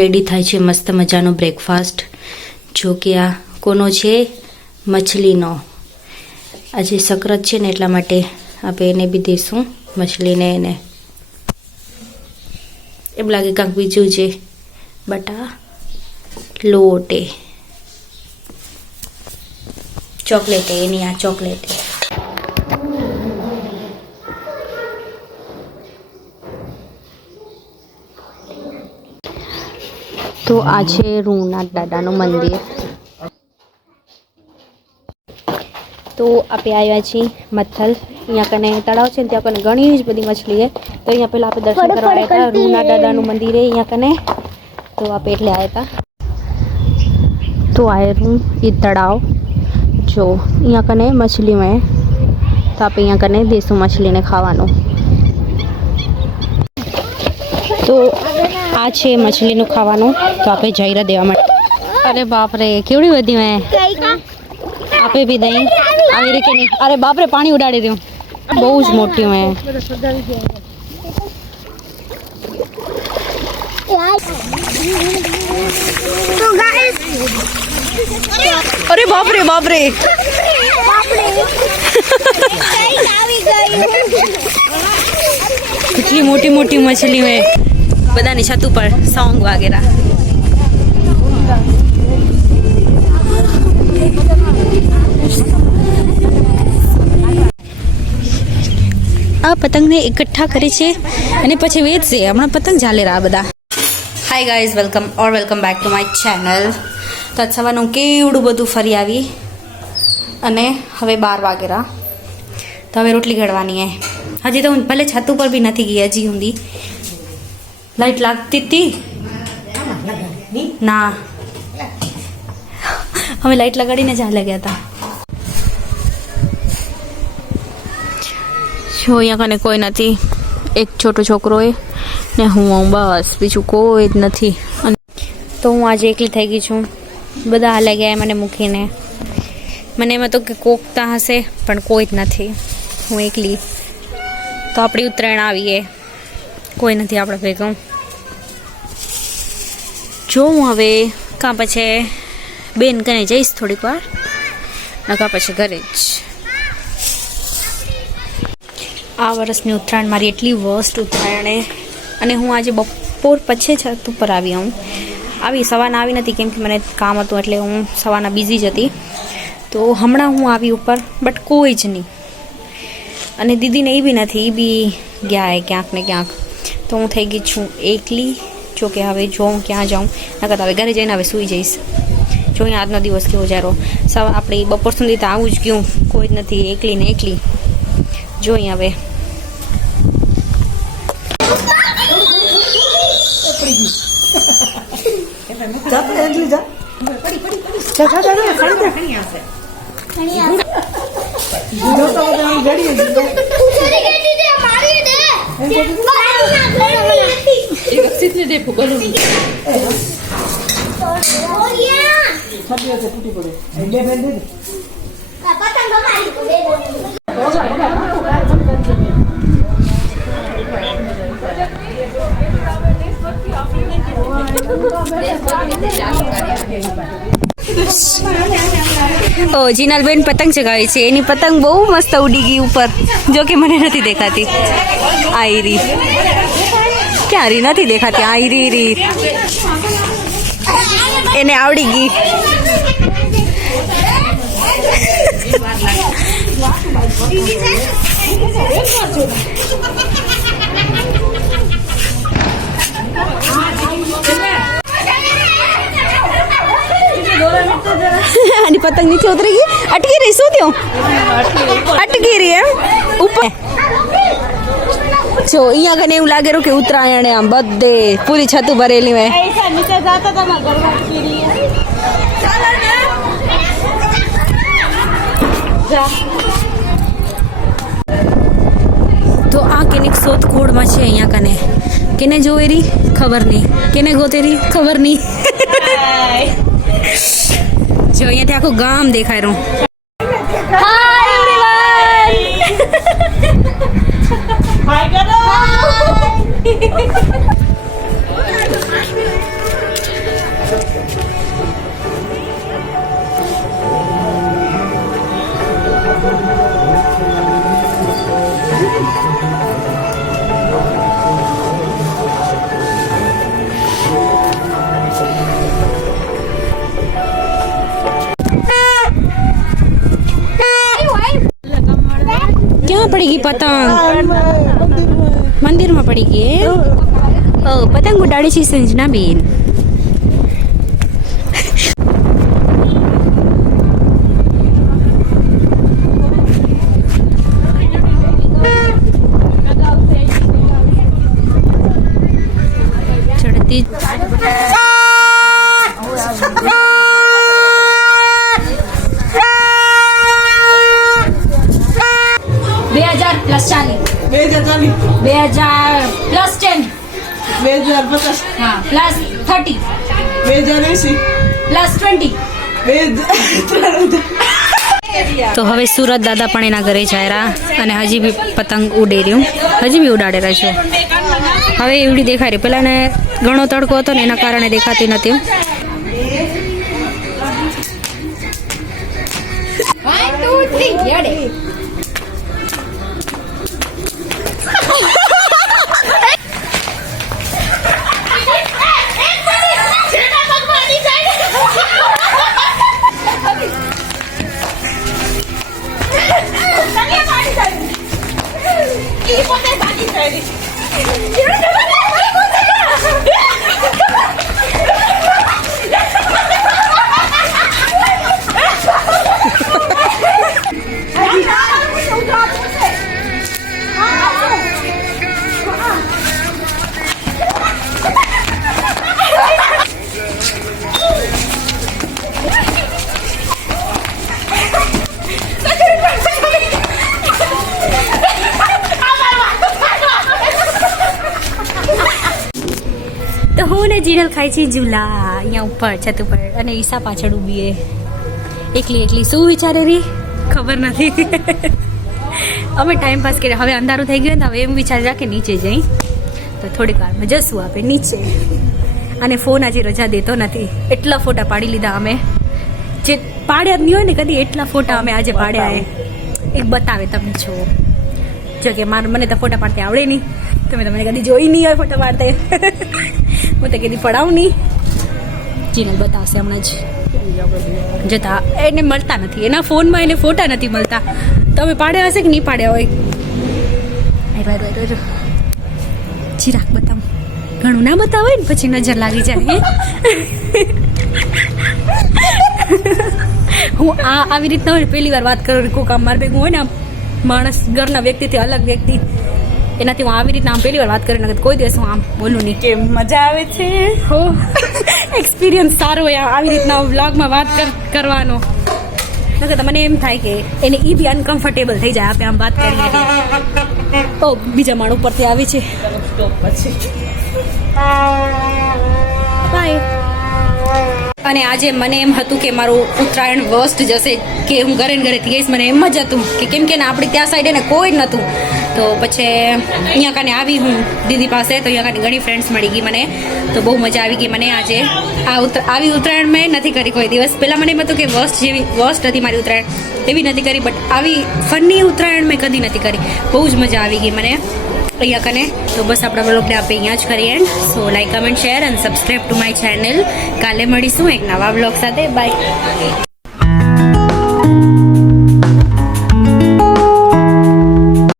Ready થાય છે, મસ્ત મજાનો બ્રેકફાસ્ટ જો કે આ કોનો છે? મછલીનો. આજે સક્રત છે ને એટલા માટે આપણે એને બી દઈશું મછલીને એને. એમ લાગે કાંક બીજું છે બટા, લોટે. ચોકલેટ, એની આ ચોકલેટ. તો આ છે રૂનાથ દાદાનું મંદિર. તો આપણે આવ્યા છીએ મથલ. અહીંયા કને તળાવ છે ત્યાં કને ઘણી જ બધી મછલી છે. તો અહીંયા પહેલાં આપણે દર્શન કરવા આવ્યા હતા. રૂનાથ દાદાનું મંદિર છે અહીંયા કને. તો આપણે એટલે આવ્યા હતા. તો આયરું એ તળાવ. જો અહીંયા કને મછલી મેં તો આપણે અહીંયા કને દેશું મછલીને ખાવાનું. તો આ છે મછલીનું ખાવાનું. તો આપણે જઈરા દેવા માટે. અરે બાપરે કેવડી બધી મેં. આપે બી દહીં. આવી રીતે નહીં. અરે બાપરે પાણી ઉડાડી દઉં. બહુ જ મોટી મેં. અરે બાપરે. બાપરે. કેટલી મોટી મોટી મછલી મેં. બધાની છત ઉપર સોંગ વગેરે. આ પતંગને એકઠા કરે છે અને પછી વેચશે. હમણાં પતંગ ચાલે રહ્યા બધા. Hi guys welcome or welcome back to my channel તો સવારનું કેવડું બધું ફરી આવી અને હવે બાર વાગેરા તો હવે રોટલી ઘડવાની હે. હજી તો હું ભલે છત ઉપર બી નથી ગઈ, હજી ઊંધી લાઈટ લાગતી હતી ના અમે લાઈટ લગાડીને ચાલે ગયા હતા જો, અહીંયા કને કોઈ નથી. એક છોટો છોકરો એ ને હું બસ. બીજું કોઈ જ નથી. તો હું આજે એકલી થઈ ગઈ છું. બધા હાલે ગયા મને મૂકીને. મને એમાં તો કે કોકતા હશે, પણ કોઈ જ નથી. હું એકલી. તો આપણી ઉત્તરાયણ આવીએ. કોઈ નથી આપણે ભેગું. જોઉં હવે કાં પછી બેન કને જઈશ થોડીક વાર નકા પછી ઘરે જ. આ વર્ષની ઉત્તરાયણ મારી એટલી વર્સ્ટ ઉત્તરાયણે અને હું આજે બપોર પછી છત ઉપર આવી હું આવી સવારના આવી નથી કેમ કે મને કામ હતું એટલે હું સવારના બિઝી જ હતી. તો હમણાં હું આવી ઉપર બટ કોઈ જ નહીં. અને દીદીને એ બી નથી, એ બી ગયા એ ક્યાંક ને ક્યાંક. તો હું થઈ ગઈ છું એકલી. જો કે હવે જોઉં ક્યાં જાઉં? નકર હવે ઘરે જઈને હવે સૂઈ જઈશ. જોઈએ આજનો દિવસ કેવો જારો? સાવ આપણે બપોર સુધી તો આવું જ ગયું. કોઈ જ નથી એકલી ને એકલી. જોઈએ હવે. 이거 시들이 볶아놓은 거야. 자기한테 뿌리버려. 내 밴드. 나 바탕 더 많이 뿌려. 네, ઓ, જીનાલબેન પતંગ ચગાવે છે. એની પતંગ બહુ મસ્ત ઉડી ગઈ ઉપર. જો કે મને નથી દેખાતી. આયરી ક્યાં રી? નથી દેખાતી. આયરી રી. એને આવડી ગઈ. આની પતંગ નીચે ઉતરી ગઈ. અટકી રહી શું થયું? અટકી રહી એમ? ઉપર. જો, અહીંયા કને એવું લાગે રહ્યું કે ઉત્તરાયણ આમ બધે પૂરી છતું ભરેલી હોય. તો આ કેનિક શોધખોળમાં છે અહીંયા કને. કેને જોઈ ખબર નહીં. કેને ગોતેરી ખબર નહીં. જો અહીંયાથી આખું ગામ દેખાય રહ્યું. Hi, Hi, ગઈ પતંગ મંદિરમાં પડી ગઈ ઓ પતંગ ઉડાડી છે સંજના બેન બે હજાર ચાલીસ. બે હજાર પ્લસ ટેન બે હજાર પચાસ. હા પ્લસ થર્ટી બે હજાર એસી. પ્લસ ટ્વેન્ટી બે હજાર ત્રણ હજાર. તો હવે સુરત દાદા પણ એના ઘરે જાય અને હજી બી પતંગ ઉડે રહ્યું. હજી બી ઉડાડે છે. હવે એવડી દેખાય રહી. પેલા ને ઘણો તડકો હતો ને એના કારણે દેખાતી નથી ને જીનલ ખાય છે ઝૂલા અહીંયા ઉપર, છત ઉપર, અને ઈશા પાછળ ઊભી એકલી એકલી, શું વિચારે રી? ખબર નથી. અમે ટાઈમ પાસ કર્યા. હવે અંધારું થઈ ગયું ને હવે એમ વિચાર્યા કે નીચે જઈ. તો થોડીક વારમાં જશું આપણે નીચે. અને ફોન આજે રજા દેતો નથી. એટલા ફોટા પાડી લીધા અમે. જે પાડ્યા જ નહીં હોય ને કદી, એટલા ફોટા અમે આજે પાડ્યા એક બતાવે તમને છો. જો કે મારે મને તો ફોટા પાડતે આવડે નહીં. તમે તમને કદી જોઈ નહીં હોય ફોટો પાડતે હું તો કદી પડાવું નહીં. જીનલ બતાવશે હમણાં જ. જતા એને મળતા નથી. એના ફોનમાં એને ફોટા નથી મળતા. તમે પાડ્યા હશે કે નહીં પાડ્યા હોય. ચિરાગ બતાવું. ઘણું ના બતાવે ને, પછી નજર લાગી જાય, હું? આ આવી રીતના પહેલી વાર વાત કરું કોઈ કામ મારે ભેગું હોય ને માણસ ઘરના વ્યક્તિથી અલગ વ્યક્તિ. એનાથી હું આવી રીતના આમ પહેલી વાર વાત કરી નકર કોઈ દિવસ હું આમ બોલું નહીં. કેમ મજા આવે છે? હો. એક્સપિરિયન્સ સારો હોય આ- આવી રીતના વ્લોગમાં વાત કરવાનો. નકર મને એમ થાય કે એને ઈ બી અનકમ્ફર્ટેબલ થઈ જાય આપણે આમ વાત કરીએ. તો બીજા માળ ઉપરથી આવી છે. બાય અને આજે મને એમ હતું કે મારું ઉત્તરાયણ વર્સ્ટ જશે કે હું ઘરે ઘરેથી ગઈશ મને એમ જ હતું કે કેમ કે આપણે ત્યાં સાઈડે ને કોઈ નહોતું તો પછી અહીંયા કાને આવી હું દીદી પાસે, તો અહીંયા કાને ઘણી ફ્રેન્ડ્સ મળી ગઈ મને. તો બહુ મજા આવી ગઈ મને આજે. આ આવી ઉત્તરાયણ મેં નથી કરી કોઈ દિવસ. પહેલાં મને એમ હતું કે વર્સ્ટ જેવી વર્સ્ટ હતી મારી ઉત્તરાયણ. એવી નથી કરી બટ આવી ફનની ઉત્તરાયણ મેં કદી નથી કરી. બહુ જ મજા આવી ગઈ મને. અહીંયા કને, તો બસ આપણા બ્લોગને આપણે અહીંયા જ કરીએ સો લાઈક કમેન્ટ શેર અને સબસ્ક્રાઈબ ટુ માય ચેનલ કાલે મળીશું એક નવા બ્લોગ સાથે. બાય